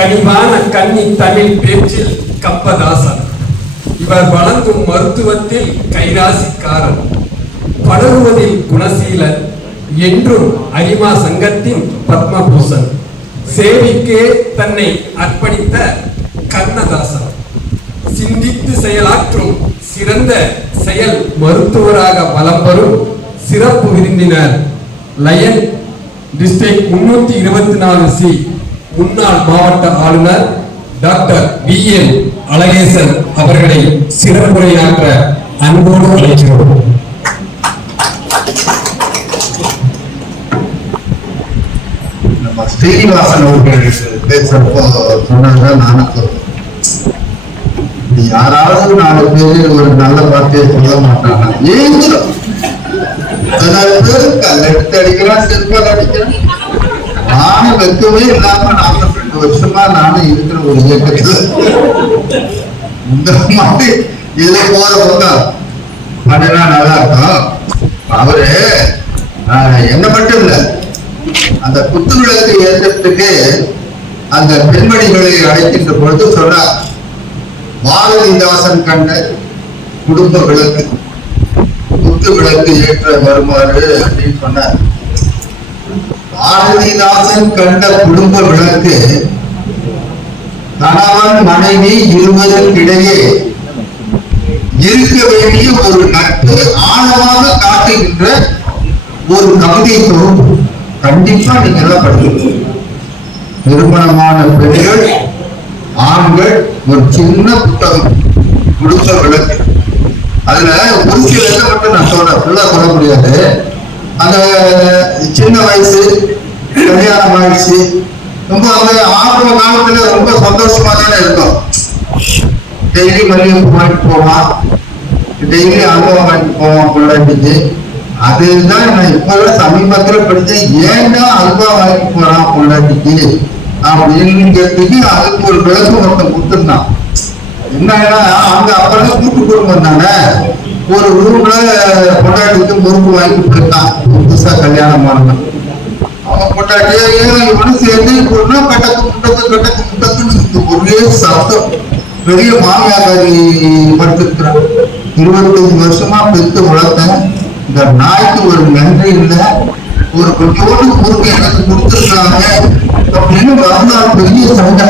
கனிவான கன்னி தமிழ் பேச்சில் கப்பதாசன். இவர் வழங்கும் மருத்துவத்தில் கைராசிக்காரன், பழகுவதில் குணசீலன், என்றும் அரிமா சங்கத்தின் பத்மபூஷன், சேவைக்கே தன்னை அர்ப்பணித்த கண்ணதாசன், சிந்தித்து செயலாற்றும் சிறந்த செயல் மருத்துவராக வலம் வரும் சிறப்பு விருந்தினர், லயன் டிஸ்ட்ரிக்ட் 324C முன்னாள் மாவட்ட ஆளுநர் டாக்டர் BN அழகேசன் அவர்களை சிறப்புரையாற்ற அன்போடு அழைக்கிறோம். நம்ம ஸ்ரீனிவாசன் அவர்கள் பேசுறப்போ சொன்னதுதான் நானும் யாராவது 4 பேர் ஒரு நல்ல வார்த்தையை சொல்ல மாட்டாங்க. கல்லெடுத்து அடிக்கிறான், செல்பால் அடிக்கிறான். நானும் வெக்கவே இல்லாம 42 வருஷமா நானும் இருக்கிற ஒரு இயக்கத்துல இந்த மாதிரி இதை போற பக்கம் அப்படின்னா நல்லா இருக்கும். அவரு என்ன மட்டும் இல்ல, அந்த குத்து விளக்கு ஏற்றத்துக்கு அந்த பெண்மணிகளை அழைக்கின்ற பொழுது சொன்னார், பாரதிதாசன் கண்ட குடும்ப விளக்கு குத்து விளக்கு ஏற்ற வருமாறு அப்படின்னு சொன்னார். பாரதிதாசன் கண்ட குடும்ப விளக்கு கணவன் மனைவி இருவருக்கிடையே இருக்க வேண்டிய ஒரு நட்பு ஆழமாக காட்டுகின்ற ஒரு கவிதை தொகுப்பு. கண்டிப்பா நீங்க எல்லாம் படிக்கணும். திருமணமான பெண்கள் ஆண்கள் ஒரு சின்ன புத்தகம் குடும்ப விளக்கு. அதுல ஒரு சில மட்டும் நான் சொல்றேன், ஃபுல்லா சொல்ல முடியாது. அந்த சின்ன வயசு கல்யாணம் ஆயிடுச்சு, ரொம்ப அந்த ஆரம்ப காலத்துல ரொம்ப சந்தோஷமா தானே இருக்கும். டெய்லி மல்லிகை வாங்கிட்டு போவான், டெய்லி அல்வா வாங்கிட்டு போவான் பொண்டாட்டிக்கு. அதுதான் நான் இப்பதான் சமீபத்துல படிச்சேன், ஏன்னா அல்வா வாங்கிட்டு போறான் பொண்டாட்டிக்கு அப்படின்னு கேட்டுக்கு அதுக்கு ஒரு விளக்கம் ஒருத்தன் கொடுத்துருந்தான். என்னன்னா அவங்க அப்பதான் கூட்டு குடும்பம் தானே, ஒரு ரூம்ல பொண்டாட்டிக்கு முறுக்கு வாங்கிட்டு போயிருந்தான் புதுசா கல்யாணம் ஆனவன். அவன் பொண்டாட்டியா இவனு சேர்ந்து கட்டக்கு முட்டக்குன்னு ஒரே சத்தம். பெரிய மாமியாரி படுத்திருக்கிறான். 25 வருஷமா பெத்து வளர்த்தேன், இந்த நாய்க்கு ஒரு நன்றி இல்லை, ஒரு கொஞ்சோடு முறுக்கு எனக்கு கொடுத்துருக்காங்க அப்படின்னு வரலாறு பெரிய சண்டை.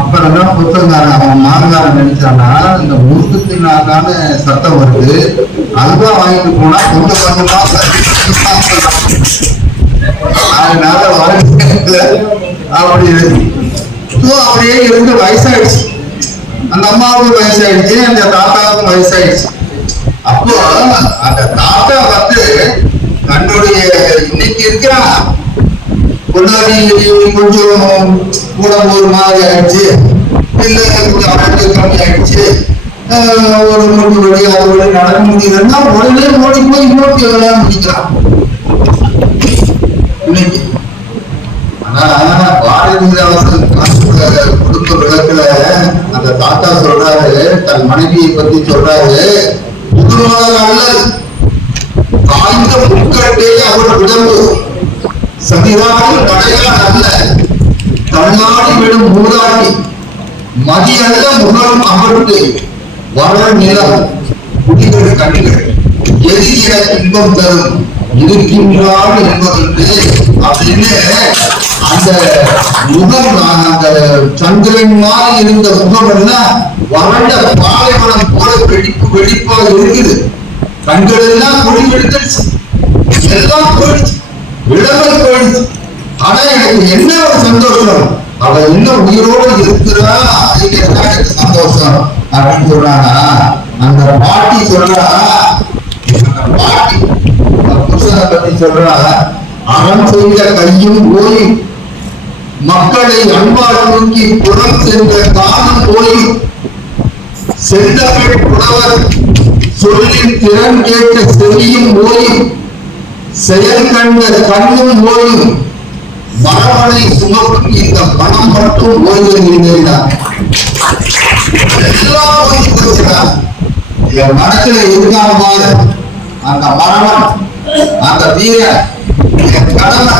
அப்புறம் தான் புத்தகாரன் அவன் மாங்காரன் நினைச்சானா, இந்த முறுக்கு தின்னாதான சத்தம் வருது, அல்வா வாங்கிட்டு போனா கொஞ்சம் கொஞ்சமா அதனால அப்படி அப்படியே இருந்து வயசாயிடுச்சு. அந்த அம்மாவுக்கும் வயசாயிடுச்சு, அந்த தாத்தாவுக்கும் வயசாயிடுச்சு. அப்போ அந்த தாத்தா தன்னுடைய இன்னைக்கு இருக்கிறான் பொன்னாடி கொஞ்சம் உடம்பு ஒரு மாதிரி ஆயிடுச்சு, இல்ல கொஞ்சம் அழகு கம்மி ஆயிடுச்சு, ஒரு மூட்டு வழி அது வழி நடக்க முடியலன்னா உடனே ஓடி போய் இன்னொரு விளையாட முடிக்கிறான் இன்னைக்கு. ஆனா பாரதிதாசன் குடும்ப விளக்குல அந்த தாத்தா சொல்றாரு, தன் மனைவியை பத்தி சொல்றாரு, புதுமணம் அல்ல காய்ந்த முக்கட்டே அவர் உடம்பு சதிராக படையால் அல்ல தன்னாடி விடும் மூதாட்டி மதியல்ல முகம் அமர்ந்து வள நிலம் குடிகள் கண்ணிகள் எதிர இன்பம் தரும் இருக்கின்றார் என்பதற்கு அப்படின்னு அந்த முகம், அந்த சந்திரன் மாதிரி இருந்த முகம் எல்லாம் வறண்ட பாலைவனம் போல வெடிப்பா இருக்குது. கண்கள் எல்லாம் கொடி வெடிச்சிருச்சு, எல்லாம் போயிடுச்சு, இளமை போயிடுச்சு. ஆனா எனக்கு என்ன ஒரு சந்தோஷம், அவ இன்னும் உயிரோடு இருக்கிறா, அதுதான் எனக்கு சந்தோஷம் அப்படின்னு சொல்றாங்க. அந்த பாட்டி சொல்றா, பாட்டி புருஷனை பத்தி சொல்றா, அறம் செய்த கையும் ஓயும் மக்களை அன்பால் தூக்கி புறம் சென்ற காலம் ஓயும் செந்தமிழ் புலவர் சொல்லின் திறன் கேட்ட செவியும் ஓயும் செயல் கண்ட கண்ணும் ஓயும் மரபனை சுமக்கும் இந்த பணம் மட்டும் ஓய்வதில்லை. எல்லாம் ஓய்வு போச்சுடா. என் மனசுல இருக்காமல் அந்த மரபன், அந்த வீரன், என் கடமை,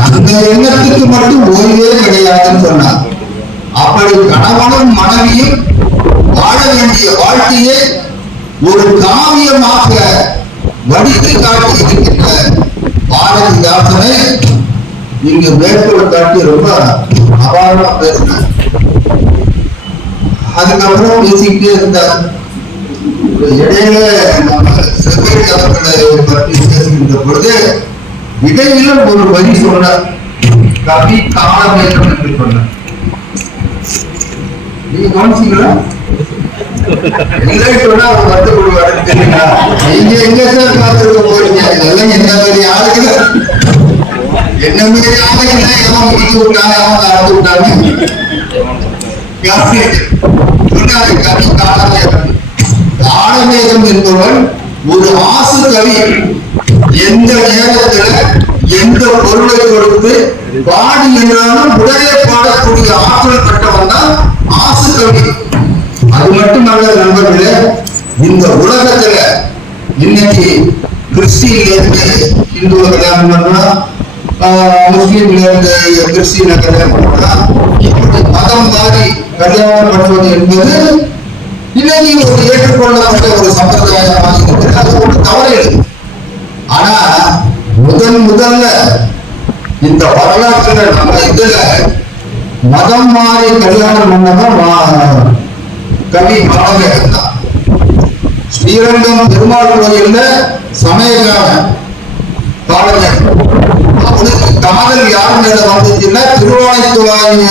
அந்த எண்ணத்துக்கு மட்டும் ஓய்வே கிடையாது. முடியாதுன்னு சொன்னார். அப்படி கணவனும் மனைவியும் வாழ வேண்டிய வாழ்க்கையை ஒரு காவியமாக வடித்து காட்டி இருக்கின்ற பாரதிதாசனை இங்கு மேற்கோள் காட்டி ரொம்ப அபாரமா பேசினார். அதுக்கப்புறம் பேசிக்கிட்டே இருந்தார். இடையில செவ்வரி அவர்களை பற்றி பேசுகின்ற பொழுது இடையில ஒரு வரி சொன்னார், கவி காலமேகம் என்று சொன்னார். நீங்க கவனிச்சீங்களா? இல்லை சொன்னா அவர் வருத்தப்படுவாருன்னு தெரியுங்களா? நீங்க எங்க சார் பார்த்துருக்க போறீங்க? இதெல்லாம் என்ன மாதிரி ஆளுங்க, என்ன மாதிரி ஆளுங்க எவன் முடிக்க விட்டாங்க, அவங்க அறுத்து விட்டாங்க. சொன்னாரு கவி காலமேகம். காலமேகம் என்பவன் ஒரு ஆசு கவி. எந்த நேரத்துல எந்த பொருளை கொடுத்து பாடி என்றாலும் உடனே பாடக்கூடிய ஆற்றல் பெற்றவன் தான் ஆசு கவி. அது மட்டுமல்ல நண்பர்களே, இந்த உலகத்துல இன்னைக்கு கிறிஸ்டின்ல இருந்து இந்துவ கல்யாணம் பண்றான், முஸ்லீம்ல இருந்து கிறிஸ்டின கல்யாணம் பண்றான். இப்படி மதம் மாறி கல்யாணம் பண்ணுவது என்பது இன்னைக்கு ஒரு ஏற்றுக்கொள்ளப்பட்ட ஒரு சம்பிரதாயமாக இருக்கிறது. அது ஒரு தவறு. ஆனா முதல்ல இந்த வரலாற்றுல நம்ம இதுல மதம் மாறி கல்யாணம் பண்ணதான் கவி காலமேகம் தான். ஸ்ரீரங்கம் பெருமாள் கோயில்ல சமயகால காலமேகம். அவனுக்கு காதல் யார் மேல வந்துச்சுன்னா திருவானைக்காவல்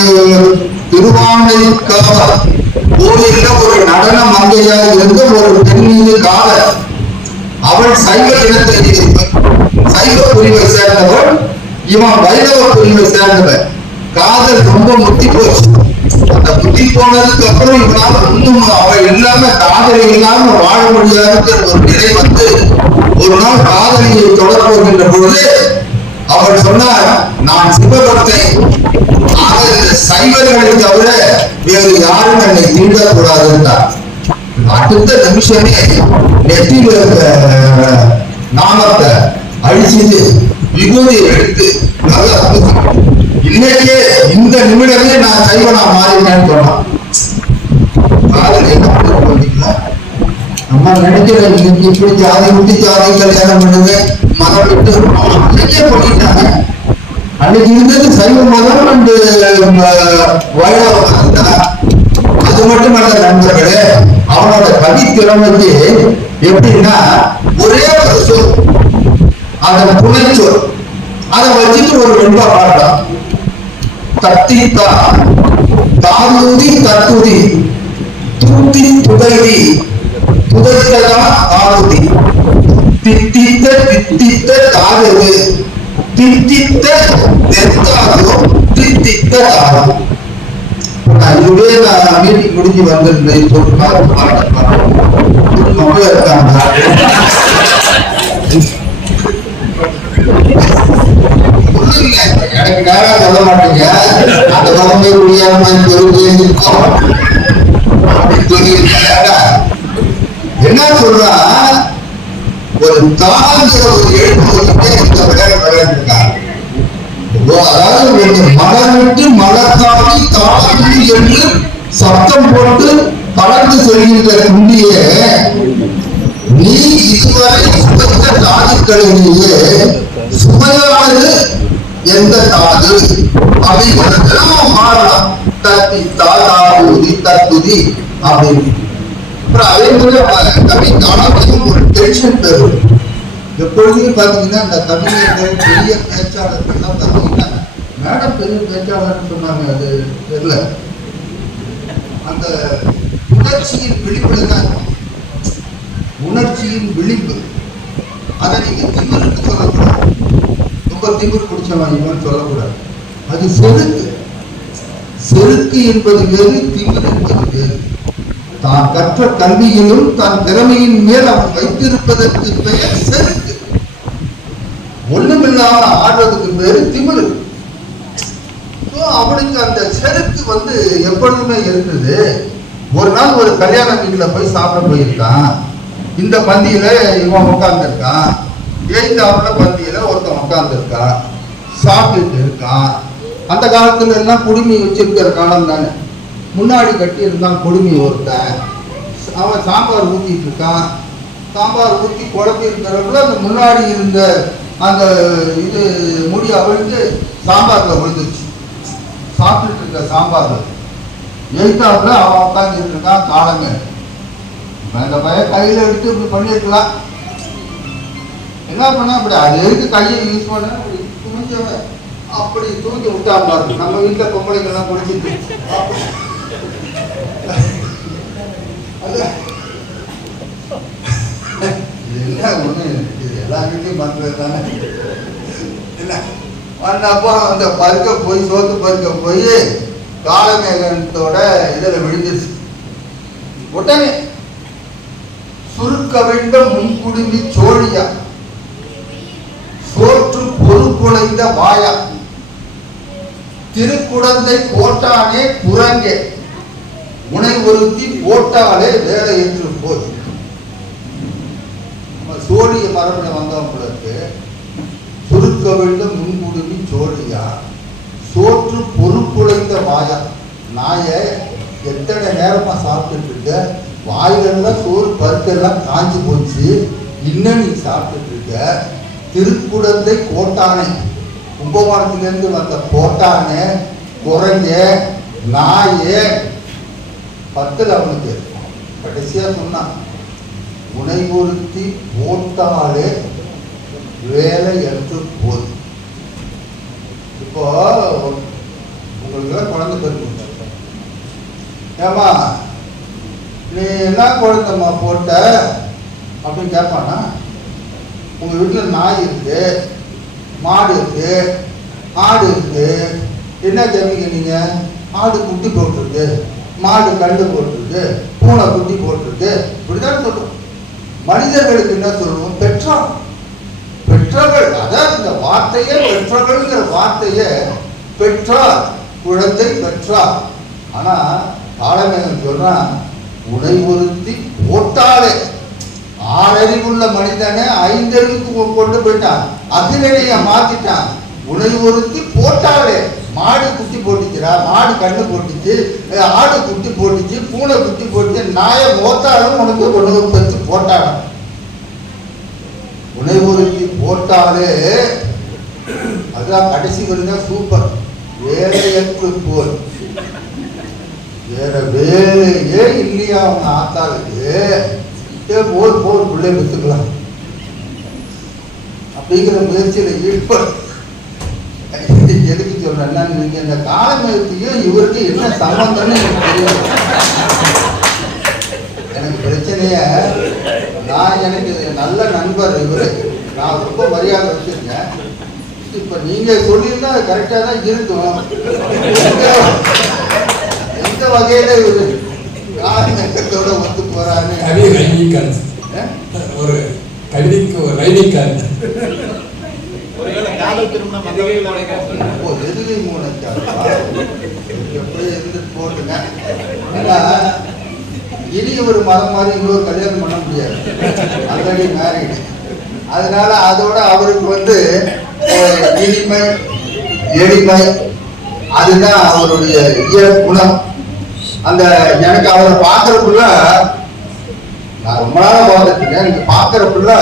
கோயில்ல ஒரு நடன மங்கையாக இருந்த ஒரு பெண் மீது காதல். அவள் சைவ இனத்தை சைவ பிரிவை சேர்ந்தவள், இவன் வைணவ பிரிவை சேர்ந்தவன். காதல் ரொம்ப முத்தி போச்சு. அந்த முத்தி போனதுக்கு அப்புறம் இவனால ஒன்றும் அவள் இல்லாம காதலி இல்லாம வாழ முடியாதுங்கிற ஒரு நிலை வந்து ஒரு நாள் காதலியை தொடர் போகின்ற பொழுது அவள் சொன்னார், நான் சிவபக்தை, சைவர்களை தவிர வேறு யாரும் என்னை தீண்டக்கூடாதுன்றார். அடுத்த நிமிஷமே நெற்றியில இருக்க நாமத்தை அழிச்சிட்டு விபூதி எடுத்து நல்லா இன்னைக்கே இந்த நிமிடமே நான் சைவனா மாறினேன்னு சொன்னான். நம்ம நினைக்கிற இன்னைக்கு இப்படி ஜாதி விட்டு ஜாதி கல்யாணம் பண்ணுங்க, மதம் விட்டு பண்ணிட்டாங்க. அன்னைக்கு இருந்தது சைவ மதம் அண்டு வைணவ மதம் தான். அது மட்டுமல்ல நண்பர்களே, அவனோட கவி திறமைக்கு எப்படின்னா ஒரே ஒரு சொல், அதன் துணை சொல், அதை வச்சுட்டு ஒரு வெண்பா பாடுறான். தத்தித்தா தாதுதி தத்துதி தூத்தி துதைதி துதைத்ததா தாதுதி தித்தித்த தித்தித்த தாதுது தித்தித்த தெத்தாதோ தித்தித்த தாது. இதுவே நான் மீட்டிங் முடிஞ்சு வந்திருந்தேன். மக்கள் இருக்காங்க, எனக்கு நேரம் சொல்ல மாட்டீங்க. அந்த பக்கமே முடியாம என்ன சொல்றா, ஒரு தாங்கிற ஒரு எழுத்து இந்த விளையாட்டுருக்காங்க. அதாவது ஒரு மலர் விட்டு மலர்த்தாவி தாவி என்று சத்தம் போட்டு கலந்து செல்கின்ற குண்டிய நீ இதுவரை சுமந்த தாதுக்களிலேயே சுமையானது எந்த தாது அப்படிங்கிறதுலாம் மாறலாம். தத்தி தாதாவுதி தத்துதி அப்படின்னு. அப்புறம் அதே மாதிரி கவி காலத்தையும் ஒரு டென்ஷன் பெறும். எப்பொழுதுமே பாத்தீங்கன்னா இந்த கவிஞர்கள் பெரிய பேச்சாளர்கள்லாம் பாத்தீங்கன்னா மேடம் பெரிய பேச்சாளர்னு சொன்னாங்க, அது தெரியல. அந்த உணர்ச்சியின் விளிம்புல தான் இருக்கும். உணர்ச்சியின் விளிம்பு. அதை நீங்க திமிருக்கு சொல்லக்கூடாது. ரொம்ப திமிர் பிடிச்சவன் இவன் சொல்லக்கூடாது. அது செருக்கு. செருக்கு என்பது வேறு, திமிர் என்பது வேறு. தான் கற்ற கல்வியிலும் தான் திறமையின் மேல் அவன் வைத்திருப்பதற்கு பெயர் செருக்கு. ஒண்ணுமில்லாம ஆடுறதுக்கு பேரு திமிரு. அவனுக்கு அந்த செருக்கு வந்து எப்பொழுதுமே இருந்தது. ஒரு நாள் ஒரு கல்யாண வீட்டுல போய் சாப்பிட போயிருக்கான். இந்த பந்தியில இவன் உட்கார்ந்து இருக்கான், எய்தாப்புல பந்தியில ஒருத்தன் உட்கார்ந்து இருக்கான், சாப்பிட்டு இருக்கான். அந்த காலத்துல எல்லாம் குடுமி வச்சிருக்கிற காலம் தானே. முன்னாடி கட்டி இருந்தான் குடுமி ஒருத்தன், அவன் சாம்பார் ஊத்திட்டு இருக்கான். சாம்பார் ஊற்றி குழம்பி இருக்கிறப்பல அந்த முன்னாடி இருந்த அந்த இது முடி அவிழ்ந்து சாம்பார்ல விழுந்துச்சு. சாப்பிட்டுட்டு இருக்க சாம்பார்ல எழுத்தாப்புல அவன் உட்காந்துட்டு இருக்கான். காலங்க அந்த பையன் கையில எடுத்து இப்படி பண்ணிருக்கலாம். என்ன பண்ண அப்படி அது எதுக்கு கையை யூஸ் பண்ண அப்படி துணிஞ்சவன் அப்படி தூக்கி விட்டான் பாரு. நம்ம வீட்டுல பொம்பளைங்கெல்லாம் குடிச்சிட்டு என்ன ஒண்ணு இது எல்லா வீட்லயும் பண்றது தானே. என்ன பண்ணப்போ அந்த பருக்க போய் சோத்து பருக்க போய் காலமேகத்தோட இதுல விழுந்துருச்சு. உடனே சுருக்க வேண்டும் முன்குடுமி சோழியா, சோற்று பொறுப்புழைந்த வாயா, திருக்குடந்தை போட்டானே குரங்கே, உனை ஒருத்தி போட்டாலே வேலை என்று போய். சோழிய மரபுல வந்தவங்களுக்கு சுருக்க வேண்டும் முன்குடுமி சோழியா, சோற்று பொறுப்புழைந்த வாயா. நாய எத்தனை நேரமா சாப்பிட்டுட்டு இருக்க, வாயிலெல்லாம் சோறு பருக்கெல்லாம் காஞ்சி போச்சு, இன்னும் நீ சாப்பிட்டுட்டு இருக்க. திருக்குடந்தை கோட்டானே, கும்பகோணத்திலிருந்து வந்த கோட்டானே, குரங்க, நாயே, 10 அவனுக்கு கடைசியா சொன்னான், உனை ஒருத்தி போட்டாலே வேலை என்று போய். இப்போ உங்களுக்கு குழந்தை பிறகு, ஏமா நீ என்ன குழந்தைம்மா போட்ட அப்படின்னு கேட்பானா? உங்க வீட்டுல நாய் இருக்கு, மாடு இருக்கு, ஆடு இருக்கு, என்ன கேட்பீங்க நீங்க? ஆடு குட்டி போட்டிருக்கு, மாடு கண்டு போட்டிருக்கு, பூனை குட்டி போட்டிருக்கு, இப்படிதான் சொல்றோம். மனிதர்களுக்கு என்ன சொல்லுவோம்? பெற்றோர். பெற்றவர்கள், அதாவது இந்த வார்த்தையே பெற்றவர்கள்ங்கிற வார்த்தையே பெற்றார், குழந்தை பெற்றார். ஆனா காலமேகம் சொல்றான், உனை ஒருத்தி போட்டாலே. 6 அறிவுள்ள மனிதனை 5 அறிவுக்கு கொண்டு போயிட்டான், அகிலனைய மாத்திட்டான். உனை ஒருத்தி போட்டாலே. மாடு குட்டி போட்டுக்கிறா, மாடு கண்ணு போட்டுச்சு, ஆடு குட்டி போட்டுச்சு, பூனை குட்டி போட்டுச்சு, நாயை மோத்தாலும் உனக்கு கொண்டு பத்து போட்டான. உனை ஒருத்தி போட்டாலே. அதுதான் கடைசி வருங்க சூப்பர். வேலையற்று போல், வேற வேலையே இல்லையா அவங்க ஆத்தாளுக்கு, போர் போர் பிள்ளை பெற்றுக்கலாம் அப்படிங்கிற முயற்சியில ஈடுபடு. எதுக்கு சொல்றேன்னா, நீங்க இந்த காலமேகத்தையும் இவருக்கு என்ன சம்பந்தம்னு எனக்கு தெரியாது. எனக்கு பிரச்சனைய, நான் எனக்கு நல்ல நண்பர் இவரு, நான் ரொம்ப மரியாதை வச்சிருக்கேன். இப்ப நீங்க சொல்லியிருந்தா அது கரெக்டா தான் இருக்கும். எந்த வகையில இவரு காலமேகத்தோட ஒத்து போறாரு? ஒரு கவிதைக்கு ஒரு ரைனிங் எதுகை மூலச்சார் எப்படி இருந்து போட்டுங்க. இனி ஒரு மதம் மாதிரி இன்னொரு கல்யாணம் பண்ண முடியாது, ஆல்ரெடி மேரிடு. அதனால அதோட அவருக்கு இனிமை எளிமை அதுதான் அவருடைய இயல் குணம். அந்த எனக்கு அவரை பார்க்கறதுக்குள்ள, நான் ரொம்ப நாளா பார்த்துருக்கேன், எனக்கு பார்க்கறதுக்குள்ள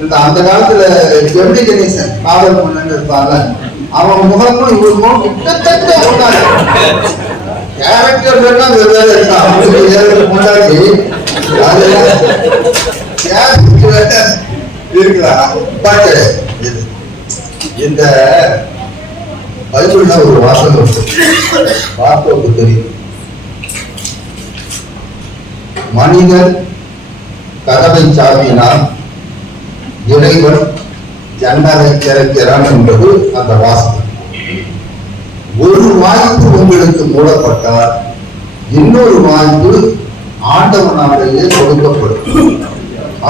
இந்த அந்த காலத்துல ஜெமினி கணேசன் காவல் பொண்ணு இருப்பாங்க, அவன் முகமும் இவர் முகம் கிட்டத்தட்ட ஒன்றாங்க. கேரக்டர் வெவ்வேறு இருக்கான். முன்னாடி இருக்கலாம். பட் இந்த பைபிள்ல ஒரு வாசகம் வார்த்தைக்கு தெரியும், மனிதன் கதவை சாவியினால் இறைவன் ஜன்னலை திறக்கிறான் என்பது அந்த வாசகம். ஒரு வாய்ப்பு உங்களுக்கு மூடப்பட்டால் இன்னொரு வாய்ப்பு ஆண்டவனாலேயே கொடுக்கப்படும்.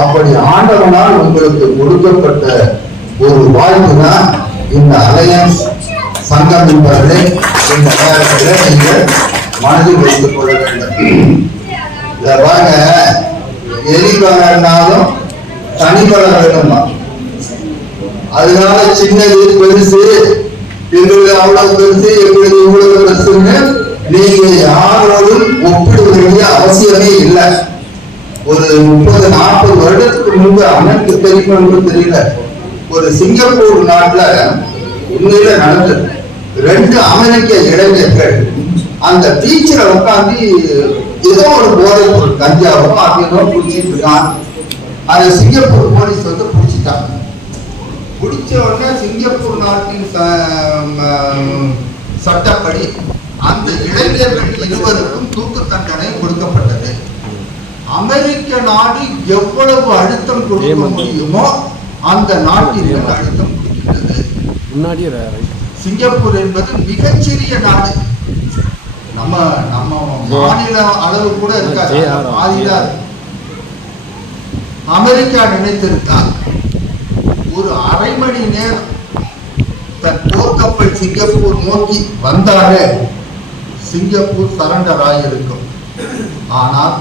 அப்படி ஆண்டவனால் உங்களுக்கு கொடுக்கப்பட்ட ஒரு வாய்ப்பு தான் இந்த அலையன்ஸ் சங்கம் என்பதை இந்த நேரத்தில் நீங்கள் மனதில் வைத்துக் கொள்ள வேண்டும். இத பாருங்க, எலி வளர்ந்தாலும் தனி வளர வேண்டுமா? அதனால சின்னது பெருசு எங்களுக்கு அவ்வளவு பெருசு, எங்களுக்கு இவ்வளவு பெருசுன்னு நீங்க யாரோடும் ஒப்பிட வேண்டிய அவசியமே இல்லை. ஒரு 30-40 வருடத்துக்கு முன்பு அண்ணனுக்கு தெரியுமா தெரியல, ஒரு சிங்கப்பூர் நாட்டுல உண்மையில நடந்தது. 2 அமெரிக்க இளைஞர்கள் அந்த பீச்சில் உட்காந்து ஏதோ ஒரு போதைப் பொருள் கஞ்சாவோ அப்படின்னோ குடிச்சிட்டு இருக்கான். அதை சிங்கப்பூர் போலீஸ் வந்து பிடிச்சிட்டாங்க. பிடிச்ச உடனே சிங்கப்பூர் நாட்டின் சட்டப்படி அந்த இளைஞர்கள் இருவருக்கும் தூக்கு தண்டனை கொடுக்கப்பட்டது. அமெரிக்க நாடு எவ்வளவு அழுத்தம் கொடுக்க முடியுமோ அந்த நாட்டிற்கு அழுத்தம் கொடுக்கிறது. சிங்கப்பூர் என்பது மிகச்சிறிய நாடு, நம்ம நம்ம மாநில அளவு கூட இருக்காது, பாதிதான். அமெரிக்கா நினைத்திருந்தால் ஒரு அரை மணி நேரம் தன் போர்க்கப்பல் சிங்கப்பூர் நோக்கி வந்தாலே சிங்கப்பூர் சரண்டர் ஆகியிருக்கும். ஆனால்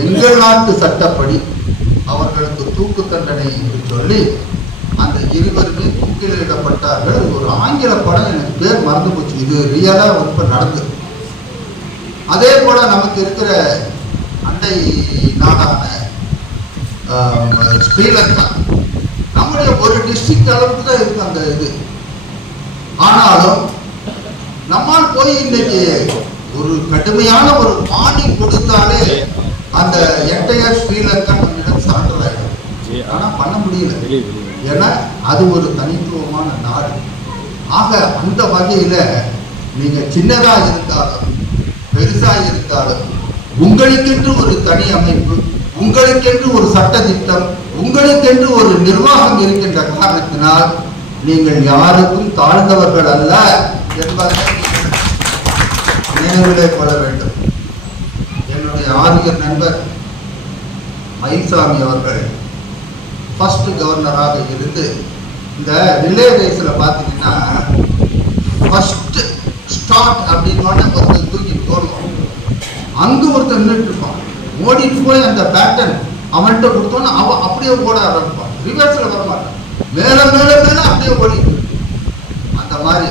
எங்கள் நாட்டு சட்டப்படி அவர்களுக்கு தூக்கு தண்டனை என்று சொல்லி அந்த இருவருமே தூக்கிலிடப்பட்டார்கள். ஒரு ஆங்கில படம், எனக்கு பேர் மறந்து போச்சு, இது ரியலா ரொம்ப நடந்தது. அதே போல நமக்கு இருக்கிற அண்டை நாடான ஸ்ரீலங்கா நம்முடைய ஒரு டிஸ்ட்ரிக்ட் அளவுக்கு தான் இருக்கு அந்த இது. ஆனாலும் நம்மால் போய் இன்னைக்கு ஒரு கடுமையான ஒரு வார்னிங் கொடுத்தாலே அந்த என்டையர் ஸ்ரீலங்கா நம்மிடம் சரண்டர் ஆயிடும். ஆனா பண்ண முடியல, ஏன்னா அது ஒரு தனித்துவமான நாடு. ஆக அந்த வகையில நீங்க சின்னதா இருந்தாலும் பெருசா இருந்தாலும் உங்களுக்கென்று ஒரு தனி அமைப்பு, உங்களுக்கென்று ஒரு சட்ட திட்டம், உங்களுக்கென்று ஒரு நிர்வாகம் இருக்கின்ற காரணத்தினால் நீங்கள் யாருக்கும் தாழ்ந்தவர்கள் அல்ல என்பதை நினைவிலே கொள்ள வேண்டும். என்னுடைய ஆரியர் நண்பர் மயில்சாமி அவர்கள் ஃபர்ஸ்ட் கவர்னராக இருந்து இந்த ரிலே ரேஸ்ல பாத்தீங்கன்னா ஃபர்ஸ்ட் ஸ்டார்ட் அப்படின்னு ஒருத்தர் தூக்கி போடணும். அங்க ஒருத்தர் நின்றுட்டு இருப்பான், ஓடிட்டு போய் அந்த பேட்டன் அவன்கிட்ட கொடுத்தோன்னு அவன் அப்படியே ஓட ஆரம்பிப்பான், ரிவர்ஸ்ல வரமாட்டான், மேல மேல மேல அப்படியே ஓடிட்டு. அந்த மாதிரி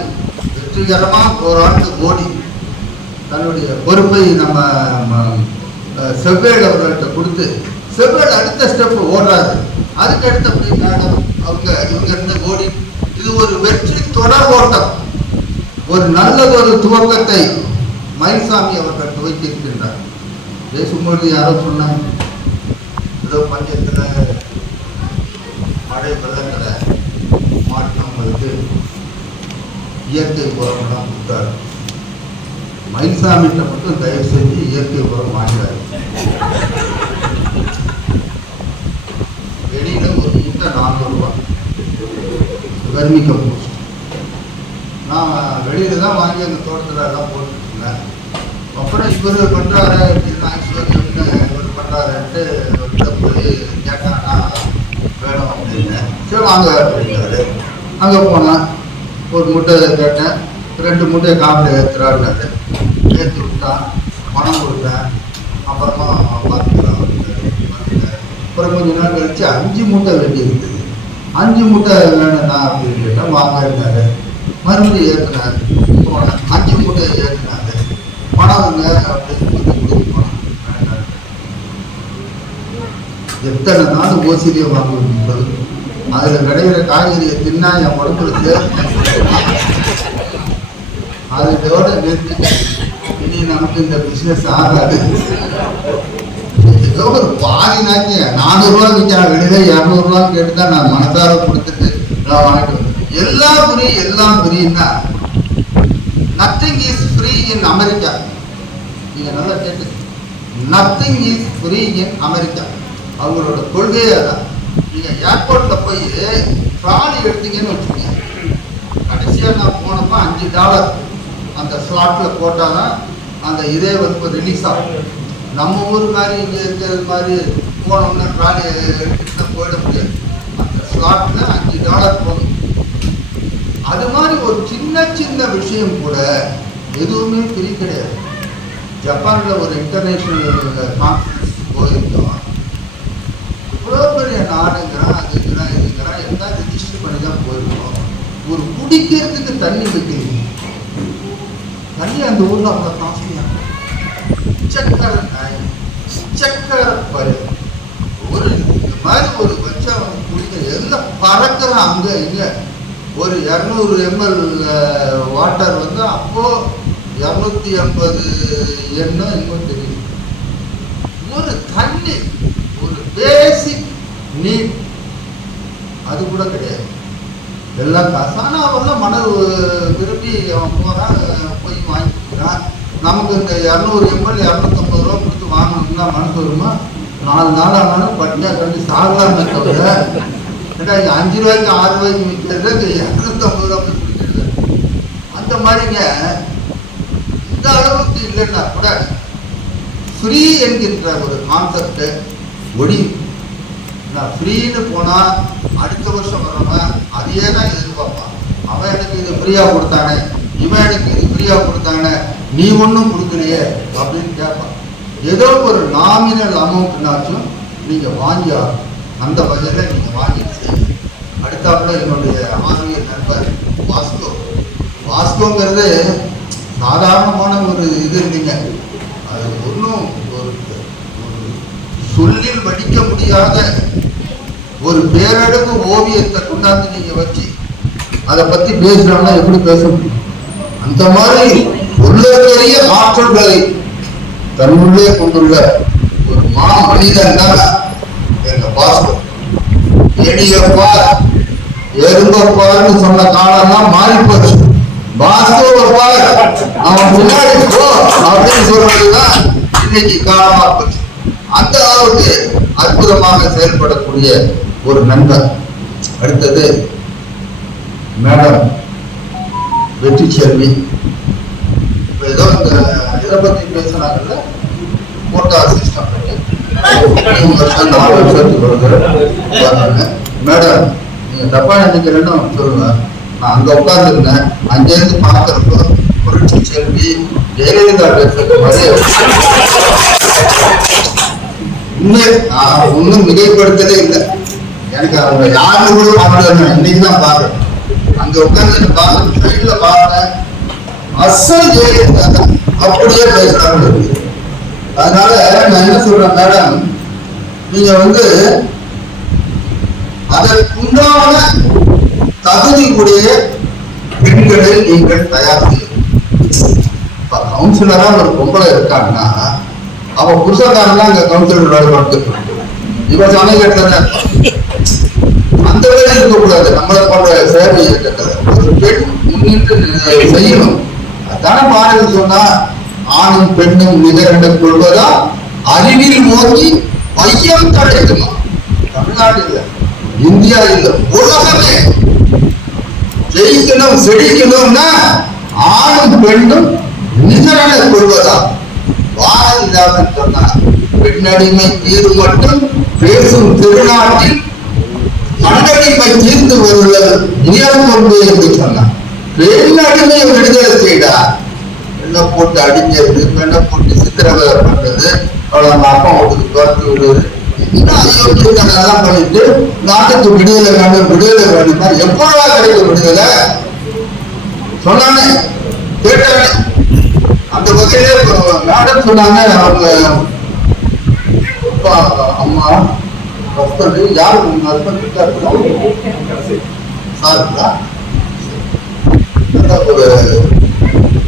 வெற்றிகரமா ஒரு ஆண்டு ஓடி தன்னுடைய பொறுப்பை நம்ம செவ்வேல் அவர்கள்ட்ட கொடுத்து, செவ்வேல் அடுத்த ஸ்டெப் ஓடுறாரு. அதுக்கு அடுத்தபடி மேடம் அவங்க இவங்க இருந்து ஓடி, இது ஒரு வெற்றி தொடர் ஓட்டம். ஒரு நல்லதொரு துவக்கத்தை மயில்சாமி அவர்கள் துவக்கி இருக்கின்றார். பேசும்பொழுது யாரோ சொன்னாங்க, ஏதோ பஞ்சத்துல மழை வெள்ளங்களை மாற்றவங்களுக்கு இயற்கை உரம்லாம் கொடுத்தாரு. மயில்சாமிகிட்ட மட்டும் தயவு செஞ்சு இயற்கை உரம் வாங்கிறாரு. வெளியில ஒரு மூட்டை 400 ரூபாய் வெர்மி கம்போஸ்ட். நான் வெளியில தான் வாங்கி அந்த தோட்டத்தில் எல்லாம் போட்டுட்டு இருந்தேன். அப்புறம் இவர் பண்றாரு, இவர் பண்றாருன்ட்டு போய் கேட்டானா வேணும் அப்படின்னு. சரி வாங்க அப்படின்னாரு. அங்கே போனேன், ஒரு மூட்டை கேட்டேன், 2 மூட்டையை காப்பில் ஏற்றுறாருன்னாரு. ஏற்றி விட்டான், பணம் கொடுத்தேன். அப்புறமா பார்த்துக்கலாம் வந்துட்டேன். அப்புறம் கொஞ்ச நாள் கழிச்சு 5 மூட்டை வேண்டி இருக்குது. 5 மூட்டை வேணும்னா அப்படின்னு கேட்டால் வாங்க இருந்தாரு. மறுபடியும் ஏற்றினாரு, போனேன், 5 மூட்டை ஏற்றினாரு. பணம் அப்படின்னு சொல்லி போனேன். எத்தனை நாள் ஓசிலியை வாங்குவது, அதில் விளையிற காய்கறியை தின்னா என் உடம்புல அதோட நிறுத்தி இனி நமக்கு இந்த பிசினஸ் ஆகாது. ஏதோ ஒரு பாதினாக்கி 400 ரூபா விற்கிறான், வெளியில 200 ரூபா கேட்டுதான் நான் மனசார கொடுத்துட்டு நான் வாங்கிட்டு வந்தேன். எல்லாம் ஃப்ரீன்னா nothing is free in America. நீங்க நல்லா கேட்டு, nothing is free in America. அவங்களோட கொள்கையே அதான். நீங்க ஏர்போர்ட்ல போய் ட்ராலி எடுத்தீங்கன்னு வச்சுக்கோங்க, கடைசியா நான் போனப்போ $5 அந்த ஸ்லாட்ல போட்டாதான் அந்த இதே வந்து ரிலீஸ் ஆகும். நம்ம ஊர் மாதிரி இங்கே இருக்கிறது மாதிரி போனோம்னா ட்ராலி எடுத்துட்டு போயிட முடியாது. அந்த ஸ்லாட்ல $5 போகும். அது மாதிரி ஒரு சின்ன விஷயம் கூட எதுவுமே ஃப்ரீ கிடையாது. ஜப்பான்ல ஒரு இன்டர்நேஷனல் கான்ஃபரன்ஸ் போயிருந்தோம். இவ்வளோ பெரிய நாடுங்கிறான், அதுங்கிறான், இதுங்கிறான், எல்லாம் ரிஜிஸ்டர் பண்ணி தான் போயிருக்கோம். ஒரு குடிக்கிறதுக்கு தண்ணி வைக்கிறீங்க. தண்ணி அந்த ஊர்ல அவங்க காஸ்ட்லியா சக்கரை பரு ஒரு இந்த மாதிரி ஒரு வச்சா வந்து குடிக்க எல்லாம் பறக்குறான் அங்க இங்க. ஒரு 200 ml வாட்டர் வந்து அப்போ 250 எண்ணம் இன்னும் தெரியும். ஒரு தண்ணி ஒரு பேசிக் நீட் அது கூட கிடையாது. எல்லாம் காசு. ஆனால் அவெல்லாம் மணல் விரும்பி அவன் போகிறான், போய் வாங்கி கொடுக்குறான். நமக்கு இந்த 200 ml 250 ரூபா கொடுத்து வாங்கணும்னா மனசு வருமா? 4 நாள் ஆனாலும் பட்டியாக கண்டு சாகலாமே தவிர ஏன்னா இங்கே 5 ரூபாய்க்கு 6 ரூபாய்க்கு விற்கிறது 250 ரூபா போய் குடிக்கிறது. அந்த மாதிரிங்க இந்த அளவுக்கு இல்லைன்னா கூட ஃப்ரீ என்கின்ற ஒரு கான்செப்ட் ஒளி. நான் ஃப்ரீன்னு போனால் அடுத்த வருஷம் வர்றவன் அதையே தான் எதிர்பார்ப்பான். அவன் எனக்கு இது ஃப்ரீயாக கொடுத்தானே, இவன் எனக்கு இது ஃப்ரீயாக கொடுத்தானே, நீ ஒன்றும் கொடுக்கலையே அப்படின்னு கேட்பான். ஏதோ ஒரு நாமினல் அமௌண்ட்னாச்சும் நீங்கள் வாங்கி அந்த வகையில் நீங்கள் வாங்கிட்டு செய்யுங்க. அடுத்தாப்புல என்னுடைய ஆரோக்கிய நண்பர் வாஸ்கோங்கிறது சாதாரணமான ஒரு இது இல்லைங்க. அது ஒன்றும் ஒரு சொல்லில் வடிக்க முடியாத ஒரு பேரழகு ஓவியத்தை கொண்டாந்து நீங்க வச்சு அதை பத்தி பேசுறோம்னா எப்படி பேச முடியும்? அந்த மாதிரி உள்ளதற்கரிய ஆற்றல்களை தன்னுள்ளே கொண்டுள்ள ஒரு மனிதன் தான் எங்க பாஸ்கோ. எடியப்பார் எறும்பப்பார்னு சொன்ன காலம்லாம் மாறி போச்சு. பாஸ்கோப்பார் அவன் முன்னாடி போ அப்படின்னு சொல்றதுதான் இன்னைக்கு காலமா போச்சு. அந்த அளவுக்கு அற்புதமாக செயல்படக்கூடிய ஒரு நண்பர். அடுத்தது மேடம் வெற்றி செல்வி. இப்ப ஏதோ இந்த இதை பத்தி பேசுறாங்கல்ல, கோட்டா சிஸ்டம் பற்றி 3 வருஷம் 4 வருஷத்துக்கு மேடம் நீங்க தப்பா நினைக்கிறேன்னு சொல்லுங்க. நான் அங்க உட்கார்ந்துருந்தேன், அங்கேருந்து பார்க்கறப்போ புரட்சி செல்வி ஜெயலலிதா பேசுறது மாதிரி ஒன்னும் மிகைப்படுத்தலே இல்லை. எனக்கு அவங்க யாரும் கூட பார்க்கல, இன்னைக்கு தான் பாக்குறேன். அங்க உட்கார்ந்து பார்க்க சைட்ல பார்த்தேன், அசல் ஜெயலலிதா அப்படியே பேசுறாங்க. அதனால நான் என்ன சொல்றேன், மேடம் நீங்க வந்து அதற்குண்டான தகுதியுடைய பெண்களை நீங்கள் தயார் செய்யணும். இப்ப கவுன்சிலரா ஒரு பொம்பளை இருக்காங்கன்னா அவ புருஷக்காரன் அங்க கவுன்சிலர் வேலை பார்த்துருக்கான். இவன் சமையல் அந்த வேலை இருக்கக்கூடாது. நம்மளை போன்ற சேவை இயக்கத்துல ஒரு பெண் முன்னிட்டு செய்யணும். அதான பாரதி சொன்னா, ஆணும் பெண்ணும் நிகரண்டு கொள்வதா அறிவில் நோக்கி மையம் தடைக்கணும். தமிழ்நாடு இல்ல, இந்தியா இல்ல, உலகமே ஜெயிக்கணும் செழிக்கணும்னா ஆணும் பெண்ணும் நிகரణ கொள்வதா. பாரதிதாசன் சொன்னார், பெண்ணடிமை தீர்வு மட்டும் பேசும் திருநாட்டில் மண்ணடிமை தீர்ந்து வருவது முயற்கொண்டு என்று சொன்னார். பெண்ணடிமை விடுதலை செய்தார். பெண்ணை போட்டு அடிக்கிறது, பெண்ணை போட்டு சித்திரவதை பண்றது, அவங்க அப்பா வீட்டுக்கு துரத்து விடுவது, இன்னும் அயோக்கியத்தனெல்லாம் பண்ணிட்டு நாட்டுக்கு விடுதலை வேண்டும் விடுதலை வேணும்னா எப்பொழுதா கிடைக்கும் விடுதலை சொன்னானே கேட்டானே. அந்த வகையிலே மேடம் சொன்னாங்க, அவங்க அம்மா ஹஸ்பண்ட் யாரு உங்க ஹஸ்பண்ட் சாருங்களா? ஒரு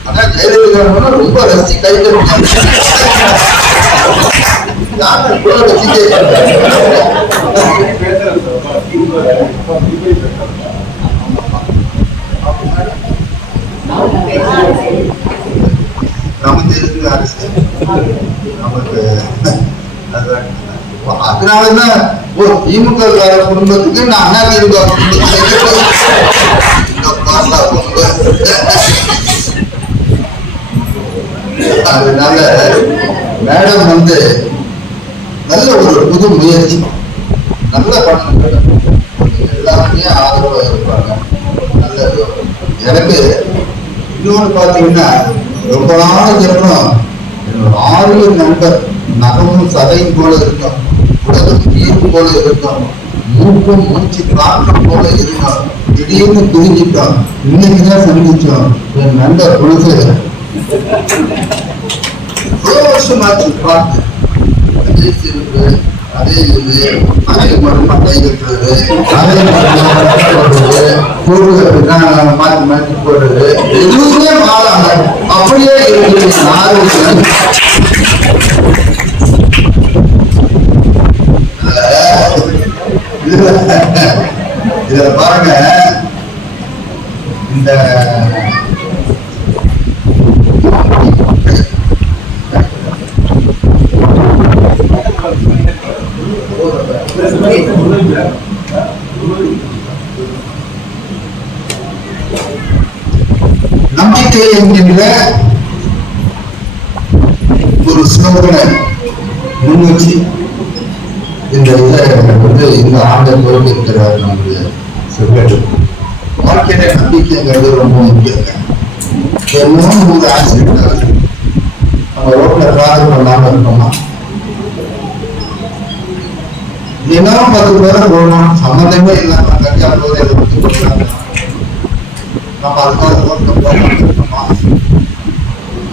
அதான் ஜெயலலிதா ரொம்ப ரசி கைது நமக்கு எதுக்கு அரசு நமக்கு. அதனாலதான் ஒரு திமுக குடும்பத்துக்கு நான் அதிமுக அதனால மேடம் வந்து நல்ல ஒரு புது முயற்சி, நல்ல பண்ண எல்லாருமே ஆதரவா இருப்பாங்க. நல்ல எனக்கு இன்னொன்று பார்த்தீங்கன்னா, ரொம்ப நாள் ஜெபம் என்னோட ஆறு நண்பர் நகமும் சதையும் போல இருக்கும், உடலும் நீரும் போல இருக்கும், மூக்கும் மூச்சு காற்றம் போல இருக்கும். திடீர்னு பிரிஞ்சிட்டோம். இன்னைக்குதான் சந்திச்சோம். என் நண்பர் குலசேகரன் வருஷமாச்சு பார்த்து, அதே சிரிப்பு, அதே இது, அதே மருமா கை கட்டுறது, அதே போடுறது, மாற்றி மாற்றி போடுறது, எதுவுமே மாறாம அப்படியே இதுல பாருங்க, இந்த நம்பிக்கை என்கின்ற ஒரு ஸ்லோகனை முன் வச்சு இந்த இந்த ஆண்டை துவங்கிருக்கிறார் நம்முடைய செல்வர்கள். வாழ்க்கையில நம்பிக்கைங்கிறது ரொம்ப முக்கியங்க. என்னமோ ஒரு ஆக்சிடென்ட் ஆகுது, நம்ம ரோட்ல டிராவல் பண்ணாம இருக்கோமா, தினம் 10 பேரை போகணும், சம்மந்தமே இல்லாம கட்டியா போதை போறாங்க, நம்ம அதுக்காக ரோட்ல போகாம இருக்கோமா?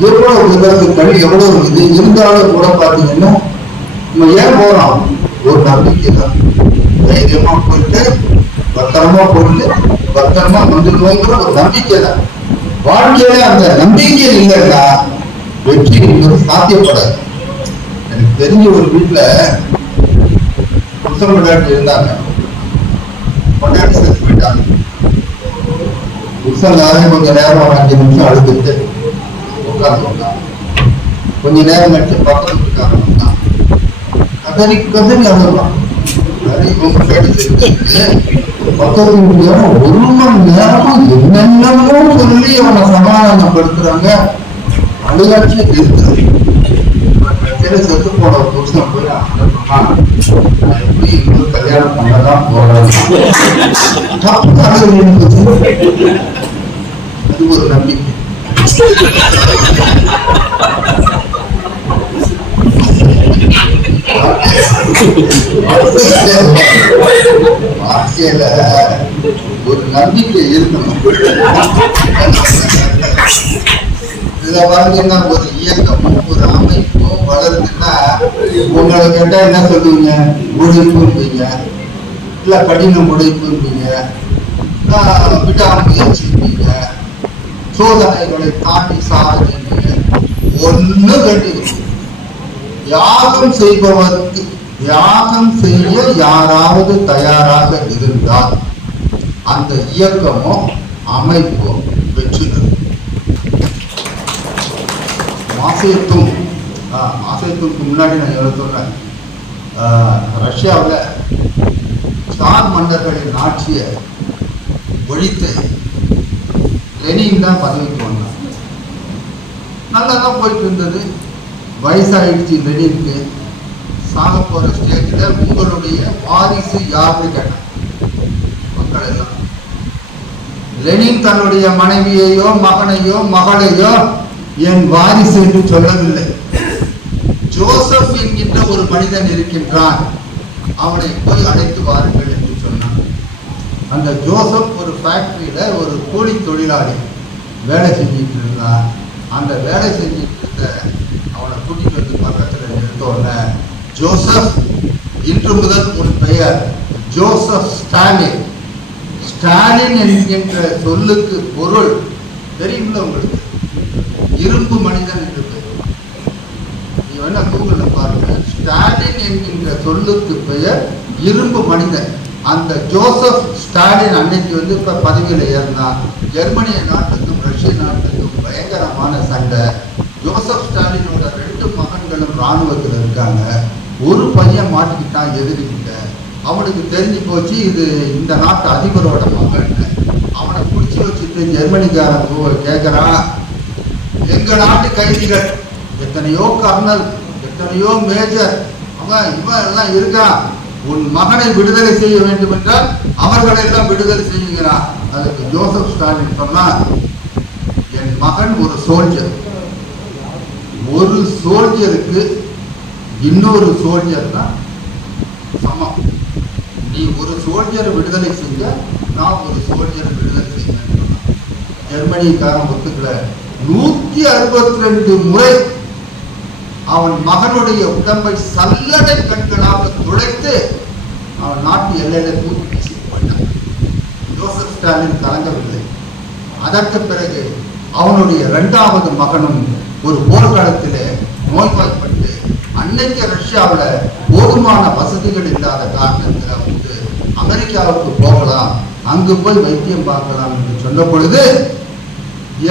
எவ்வளவு விபத்துக்கள், எவ்வளவு இது இருந்தாலும் கூட பாத்தீங்கன்னா நம்ம ஏன் போறோம்? ஒரு நம்பிக்கை தான். தைரியமா போயிட்டு பத்திரமா போயிட்டு பத்திரமா வந்துடுவோங்கிற ஒரு நம்பிக்கை தான். வாழ்க்கையில அந்த நம்பிக்கை இல்லைன்னா வெற்றி என்பது சாத்தியப்படாது. எனக்கு தெரிஞ்ச ஒரு வீட்டுல புருஷன் விளையாட்டு இருந்தாங்க, கொண்டாடி செத்து போயிட்டாங்க. புருஷன் கொஞ்ச நேரம் ஒரு 5 நிமிஷம் அழுதுட்டு உட்கார்ந்து கொஞ்ச நேரம் கழிச்சு பக்கத்துல இருக்காங்க, கதறி கதறி அழுகலாம். பக்கத்து வீட்டுல 1 மணி நேரம் என்னென்னமோ சொல்லி அவனை சமாதானப்படுத்துறாங்க. அழுகாட்சியை நிறுத்துறது. செத்து போன புருஷன் போய் எப்படி இன்னொரு கல்யாணம் பண்ணதான் போறாங்க. அது ஒரு நம்பிக்கை. வாழ்க்கையில ஒரு நம்பிக்கை இருக்கணும். இத பாத்தீங்கன்னா ஒரு இயக்கமும் ஒரு அமைப்பும் வளருதுன்னா, உங்களை கேட்டா என்ன சொல்லுவீங்க? உழைப்புங்க, இல்ல கடின உழைப்புங்க, விடாமுயற்சிங்க, சோதனைகளை தாண்டி சாதனைங்க. ஒண்ணு கண்டிப்பா யாகம் செய்பவருக்கு, யாகம் செய்ய யாராவது தயாராக இருந்தால் அந்த இயக்கமும் அமைப்பும் வெற்றி பெறும். மாசத்துக்கு முன்னாடி நான் சொல்றேன், ரஷ்யாவில் சார் மன்னர்களின் ஆட்சியை ஒழித்து லெனின் தான் பதவிக்கு வந்தார். நல்லாதான் போயிட்டு இருந்தது. வயசாயிடுச்சு லெனினுக்கு. சாக போற ஸ்டேஜ்ல உங்களுடைய வாரிசு யாருன்னு கேட்டான் மக்கள் எல்லாம். லெனின் தன்னுடைய மனைவியையோ மகனையோ மகளையோ என் வாரிசு என்று சொல்லவில்லை. ஜோசப் என்கின்ற ஒரு மனிதன் இருக்கின்றான், அவனை போய் அழைத்து வாருங்கள் என்று சொன்னான். அந்த ஜோசப் ஒரு ஃபேக்டரியில ஒரு கூலி தொழிலாளி வேலை செஞ்சிட்டு இருந்தான். அந்த வேலை செஞ்சிட்டு இருந்த அவனை கூட்டிட்டு வந்து பக்கத்துல நிறுத்தோன்னு, ஜோசப், இன்று முதல் உன் பெயர் ஜோசப் ஸ்டாலின். ஸ்டாலின் என்கின்ற சொல்லுக்கு பொருள் தெரியுமில்ல உங்களுக்கு? இரும்பு மனிதன் என்று பெயர். நீ வேணா கூகுள்ல பாருங்க. ஸ்டாலின் என்கின்ற சொல்லுக்கு பெயர் இரும்பு மனிதன். அந்த ஜோசப் ஸ்டாலின் அன்னைக்கு வந்து இப்ப பதவியில் ஏறினான். ஜெர்மனிய நாட்டுக்கும் ரஷ்ய நாட்டுக்கும் பயங்கரமான சண்டை. ஜோசப் ஸ்டாலினோட 2 மகன்களும் இராணுவத்தில் இருக்காங்க. ஒரு பையன் மாட்டிக்கிட்டான் எதிரிக்கிட்ட. அவனுக்கு தெரிஞ்சு போச்சு இது இந்த நாட்டு அதிபரோட மகன். அவனை பிடிச்சி வச்சுட்டு ஜெர்மனிக்காரன் கேட்கிறான், எங்க நாட்டு கைதிகள் எத்தனையோ கர்னல், எத்தனையோ மேஜர், அவன் இவன் எல்லாம் இருக்கான், உன் மகனை விடுதலை செய்ய வேண்டும் என்றால் அவர்களை எல்லாம் விடுதலை செய்கிறான். அதுக்கு ஜோசப் ஸ்டாலின் சொன்னா, என் மகன் ஒரு சோல்ஜர். ஒரு சோல்ஜருக்கு இன்னொரு சோல்ஜர் தான் சமம். நீ ஒரு சோல்ஜரை விடுதலை செஞ்ச நான் ஒரு சோல்ஜர் விடுதலை செய்யணும். ஜெர்மனிக்காரன் ஒத்துக்கல. 162 முறை அவன் மகனுடைய உடம்பை சல்லடை கண்களாக துளைத்து அவன் நாட்டு எல்லையில தூக்கி வீசி போயிட்டான். ஜோசப் ஸ்டாலின் கலங்கவில்லை. அதற்கு பிறகு அவனுடைய 2வது மகனும் ஒரு போர்க்களத்திலே நோய்வாய்ப்பட்டு அன்னைக்கு ரஷ்யாவில் போதுமான வசதிகள் இல்லாத காரணத்தில் வந்து அமெரிக்காவுக்கு போகலாம், அங்கு போய் வைத்தியம் பார்க்கலாம் என்று சொன்ன பொழுது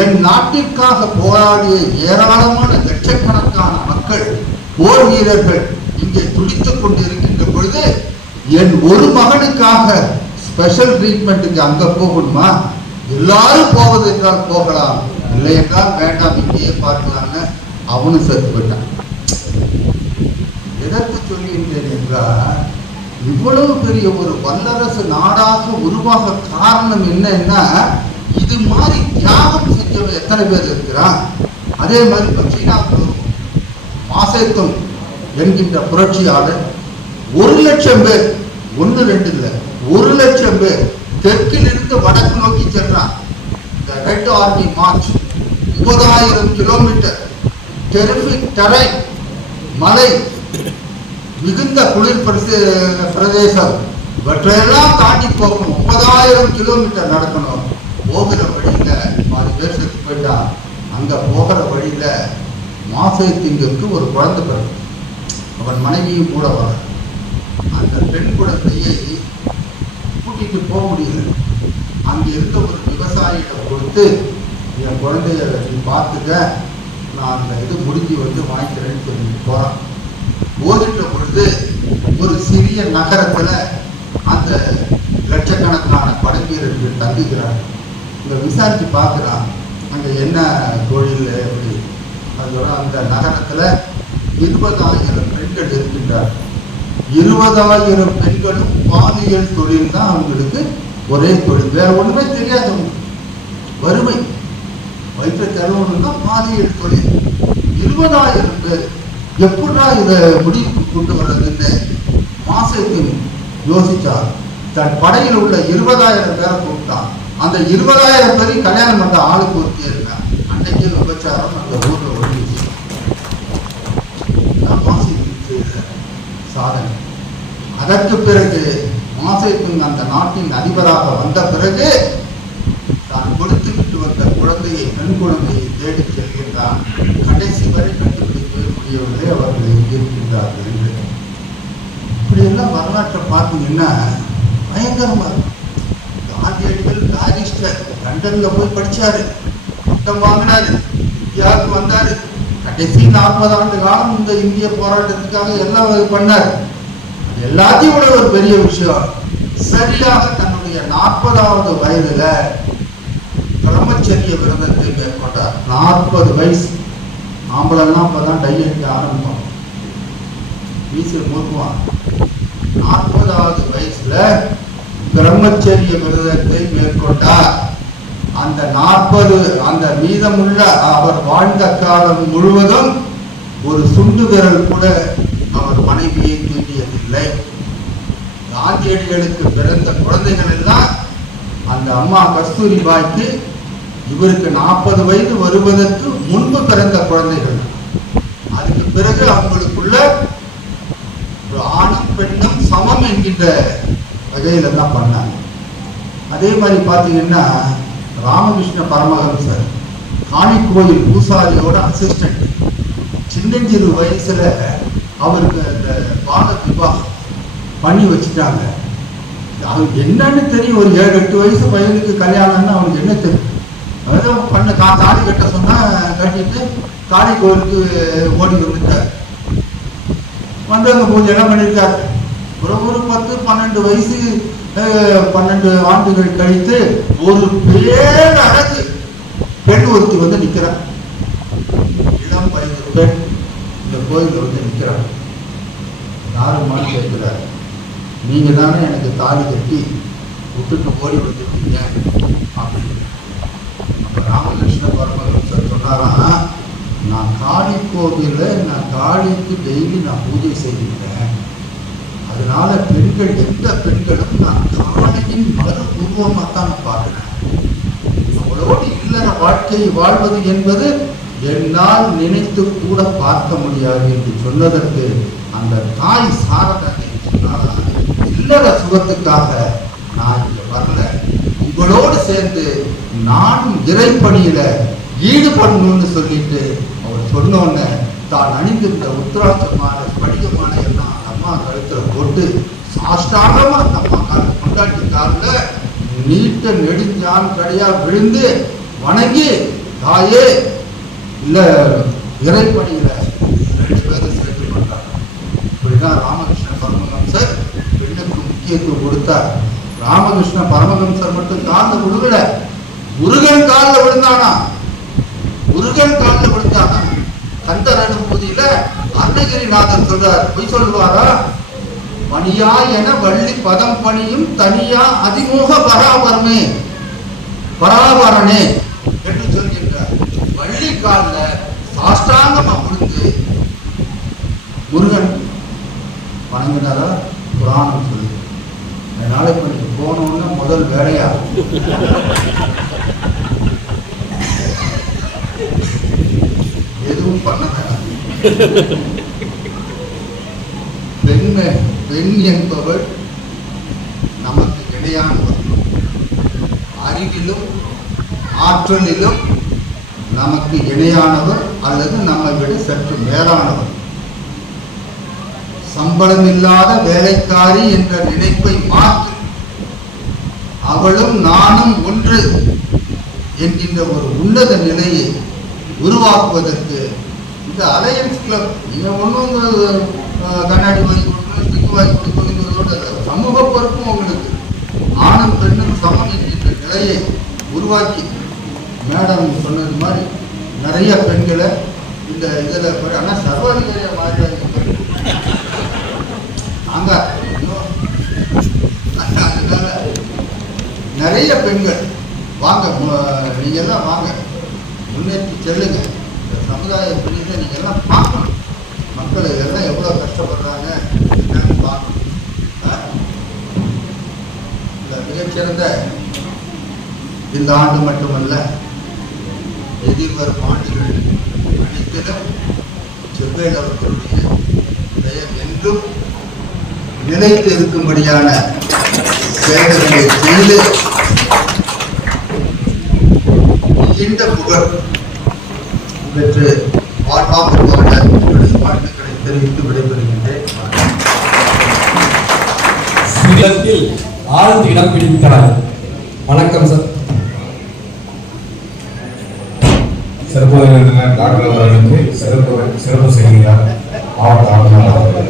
என் நாட்டிற்காக போராடிய ஏராளமான லட்சக்கணக்கான மக்கள், போர் வீரர்கள் இங்கே துடித்துக் கொண்டிருக்கின்ற பொழுது என் ஒரு மகனுக்காக ஸ்பெஷல் ட்ரீட்மெண்ட்டுக்கு அங்க போகணுமா? எல்லாரும் போவது என்றால் போகலாம், இல்லை என்றால் வேண்டாம், இங்கேயே பார்க்கலான்னு அவனும் செத்து போயிட்டான். எதற்கு சொல்லுகின்றேன் என்றால், இவ்வளவு பெரிய ஒரு வல்லரசு நாடாக உருவாக காரணம் என்னன்னா, இது மாதிரி தியாகம் செஞ்சவங்க எத்தனை பேர் இருக்கிறான். அதே மாதிரி சீனாவுக்கு மாசேத்துங் என்கின்ற புரட்சியாளர் 1,00,000 பேர், 1 2 இல்லை, 1,00,000 பேர் தெற்கில் இருந்து வடக்கு நோக்கி சென்றான். இந்த red army March 30,000 kilometre, terrific terrain, மலை, மிகுந்த குளிர் பிரதேசம், இவற்றையெல்லாம் தாண்டி போகணும். 30,000 கிலோமீட்டர் நடக்கணும். போகிற வழியில 4 பேர் செத்து போயிட்டா. அங்க போகிற வழியில மாசேத்திங்கிற்கு ஒரு குழந்தை பிறகு, அவன் மனைவியும் கூட வர. அந்த பெண் குழந்தையை கூட்டிட்டு போக முடியல. அங்க இருந்த ஒரு விவசாயியிடம் கொடுத்து, என் குழந்தைய நீ பார்த்துக்க, நான் அந்த இது முடிஞ்சு வந்து வாங்கிக்கிறேன்னு சொல்லிட்டு போறான். போகின்ற பொழுது ஒரு சிறிய நகரத்துல அந்த லட்சக்கணக்கான படைவீரர்கள் தங்குகிறார். இங்க விசாரிச்சு பார்க்கிறான், அங்க என்ன தொழில் எப்படி. அதோட அந்த நகரத்துல 20,000 பெண்கள் இருக்கின்றார். 20,000 பெண்களும் பாலியல் தொழில் தான் அவங்களுக்கு ஒரே தொழில், வேற ஒண்ணுமே தெரியாது. வறுமை வயிற்று தருவனும் தான் பாலியல் தொழில். 20,000 பேர் எப்படா இதை முடிவுக்கு கொண்டு வர்றதுன்னு மாசத்துக்கு யோசிச்சார். தன் படையில் உள்ள 20,000 பேரை கூப்பிட்டான். அந்த 20,000 பேரையும் கல்யாணம் பண்ண ஆளுக்கு ஒருத்தே இருக்கான். அன்னைக்கு விபச்சாரம் அந்த ஊர்ல ஒழுங்கி சாதனை. அதற்கு பிறகு மாசத்துக்கு அந்த நாட்டின் அதிபராக வந்த பிறகு தான் கொடுத்து விட்டு வந்த குழந்தையை, பெண் குழந்தையை தேடி செல்கின்றான். கடைசி வரை கண்டுபிடிக்கவே முடியவில்லை அவர்கள் எங்கே இருக்கின்றார்கள் என்று. இப்படியெல்லாம் வரலாற்றை பார்த்தீங்கன்னா பயங்கரமா இருக்கும். காந்தியடிகள் பாரிஸ்டர், லண்டன்ல போய் படிச்சாரு, பட்டம் வாங்கினாரு, இந்தியாவுக்கு வந்தாரு. கடைசி 40 ஆண்டு காலம் இந்த இந்திய போராட்டத்துக்காக எல்லாம் பண்ணாரு. எல்லாத்தையும் விட ஒரு பெரிய விஷயம், சரியாக தன்னுடைய 40வது வயதுல பிரம்மச்சரிய விரதத்தை மேற்கொண்டார். 40 வயசு. ஆம்பளெல்லாம் அப்பதான் டை அடிக்க ஆரம்பித்தோம், வீசில் முறுக்குவான். 40வது வயசுல பிரம்மச்சரிய விரதத்தை மேற்கொண்டார். அந்த 40 அந்த மீதமுள்ள அவர் வாழ்ந்த காலம் முழுவதும் ஒரு சுண்டு விரல் கூட அவர் மனைவியை தூண்டியதில்லை. காந்தியடிகளுக்கு பிறந்த குழந்தைகள் எல்லாம் அந்த அம்மா கஸ்தூரிபாய்க்கு இவருக்கு 40 வயது வருவதற்கு முன்பு பிறந்த குழந்தைகள். அதுக்கு பிறகு அவங்களுக்குள்ள ஆணும் பெண்ணும் சமம் என்கின்ற வகையில தான் பண்ணாங்க. அதே மாதிரி பார்த்தீங்கன்னா ராமகிருஷ்ண பரமஹம்சர் காளி கோயில் பூசாரியோட அசிஸ்டன்ட். சின்னஞ்சிறு வயசுல அவருக்கு அந்த பால விவாகம் பண்ணி வச்சுட்டாங்க. அவனுக்கு என்னன்னு தெரியும், ஒரு 7-8 வயசு பையனுக்கு கல்யாணம்னு அவனுக்கு என்ன தெரியும். அதாவது பண்ண தாலி கட்ட சொன்னா கட்டிட்டு காளி கோயிலுக்கு ஓடி வந்துட்டார். வந்து அங்கே பூஜை எல்லாம் பண்ணியிருக்காரு. ஒரு 10-12 வயசு 12 ஆண்டுகள் கழித்து ஒரு பேர் அழகு பெண் ஒருத்தி வந்து நிற்கிறார். இளம் வயது பெண் இந்த கோயிலில் வந்து நிற்கிறார். யாருமான்னு கேட்கிறார், நீங்க தானே எனக்கு தாலி கட்டி விட்டுட்டு ஓடி வந்துட்டீங்க அப்படின்னு. அப்ப ராமகிருஷ்ண பரமஹம்சர் சொன்னாராம், நான் காளி கோவிலில் நான் காளிக்கு டெய்லி நான் பூஜை செய்திருக்கேன். அதனால பெண்கள், எந்த பெண்களும் நான் காளையின் மறு உருவமாக தான் பார்க்கிறேன். அவளோடு இல்லற வாழ்க்கையை வாழ்வது என்பது என்னால் நினைத்து கூட பார்க்க முடியாது என்று சொன்னதற்கு அந்த தாய் சாரதா சொன்னார், இல்லற சுகத்துக்காக நான் இங்க வரல, உங்களோடு சேர்ந்து நானும் இறைப்பணியில ஈடுபடணும்னு சொல்லிட்டு அவர் சொன்னோன்னு தான் அணிந்திருந்த உத்தராட்சமான படிகமான எல்லாம் அம்மா கழுத்துல போட்டு சாஷ்டாகமா அந்த அம்மா கொண்டாட்டி காலில் நீட்ட நெடுஞ்சான் கடையா விழுந்து வணங்கி, தாயே இல்ல இறைப்பணியில 2 பேரும் சேர்த்து பண்றாங்க. இப்படிதான் ராமகிருஷ்ண பரமஹம்சர் பெண்ணுக்கு முக்கியத்துவம் கொடுத்தார். ராமகிருஷ்ண பரமஹம்சர் மட்டும் காலில் விழுகல, முருகன் காலில் விழுந்தானா, முருகன் காலில் விழுந்தானா. கந்தர் அனுபூதியில அருணகிரிநாதர் சொல்றார், போய் சொல்லுவாரா, பணியா என வள்ளி பதம் பணியும் தனியா அதிமோக பராபரமே பராபரணே என்று சொல்கின்றார். வள்ளி காலில் சாஷ்டாங்கமா விழுந்து முருகன் வணங்கினாரா புராணம் சொல்லு. அதனால இப்ப நீங்க போனோம்னா முதல் வேலையா எதுவும் பண்ண வேண்டாம். பெண் என்பவள் நமக்கு இணையானவர், அறிவிலும் ஆற்றலிலும் நமக்கு இணையானவர் அல்லது நம்மை விட சற்று மேலானவர். சம்பளம் இல்லாத வேலைக்காரி என்ற நினைப்பை மாற்றி அவளும் நானும் ஒன்று என்கின்ற ஒரு உன்னத நிலையை உருவாக்குவதற்கு இந்த அலையன்ஸ் கிளப், நீங்க ஒன்றும் கண்ணாடி வாங்கி கொடுக்கணும், ஸ்டிக் வாங்கி கொடுக்கணுங்கிறதோட சமூக பொறுப்பும் உங்களுக்கு ஆணும் பெண்ணும் சமம் என்கின்ற நிலையை உருவாக்கி, மேடம் சொன்னது மாதிரி நிறைய பெண்களை இந்த இதில் ஆனால் சர்வாதிகாரியா மாறிடாதீங்க. அங்க அதனால நிறைய பெண்கள் வாங்க, நீங்க எல்லாம் வாங்க, முன்னேற்றி செல்லுங்க. இந்த சமுதாய பணியில நீங்க எல்லாம் பார்க்கணும், மக்கள் எல்லாம் எவ்வளவு கஷ்டப்படுறாங்க என்னன்னு பார்க்கணும். இந்த மிகச்சிறந்த இந்த ஆண்டு மட்டுமல்ல, எதிர்வரும் ஆண்டுகள் அனைத்திலும் செவ்வேல் அவர்களுடைய பெயர் என்றும் நிலைத்து இருக்கும்படியான செயல்களை செய்து நீண்ட புகழ் பெற்று வாழ்வாக வாழ்த்துக்களை தெரிவித்து விடைபெறுகின்றேன். சிலத்தில் ஆழ்ந்து இடம் பிடிக்கிறார். வணக்கம் சார். சிறப்பு டாக்டர் அவர்களுக்கு சிறப்பு செய்கிறார் மாவட்ட ஆளுநர்.